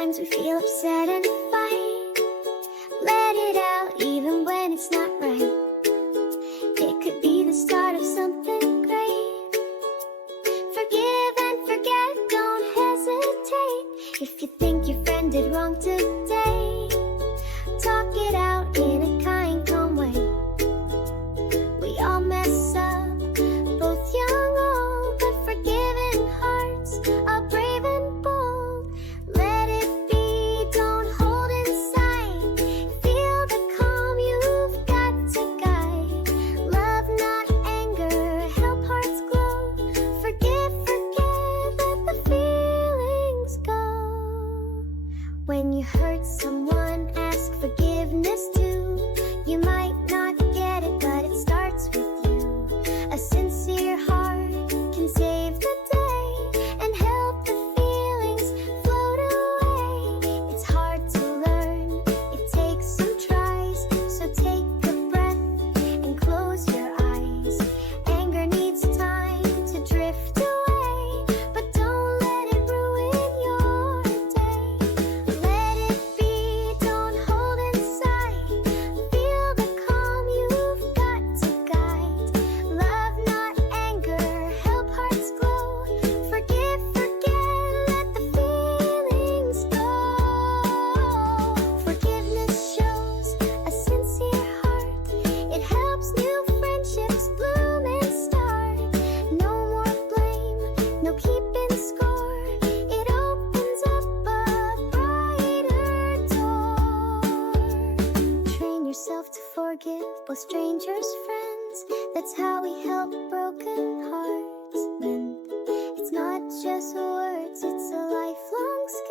Sometimes we feel upset and fight. Let it out even when it's not right. It could be the start of something great. Forgive and forget, don't hesitate. If you think your friend did wrong today, talk it out in a kind, calm way. We all mess up, both young, old, but forgiving hearts are brave and bold. Let it be, don't hold inside. Feel the calm, you've got to guide. Love, not anger, help hearts glow. Forgive, forget, let the feelings go. When you hurt someone, ask forgiveness too. You might not get it, but it starts with you. A sincere heart can save the day and help the feelings float away. It's hard to learn, it takes some tries, so take a breath and close your eyes. Anger needs time to drift away, but don't let it ruin your day. Let it be, don't hold inside. Feel the calm, you've got to guide. Love, not anger, help hearts glow. Forgive, forget, let the feelings go. Forgiveness shows a sincere heart. It helps new friendships bloom and start. No more blame, no keeping score. It opens up a brighter door. Train yourself to forgive both strangers, friends. That's how we help broken hearts mend. It's not just words, it's a lifelong skill.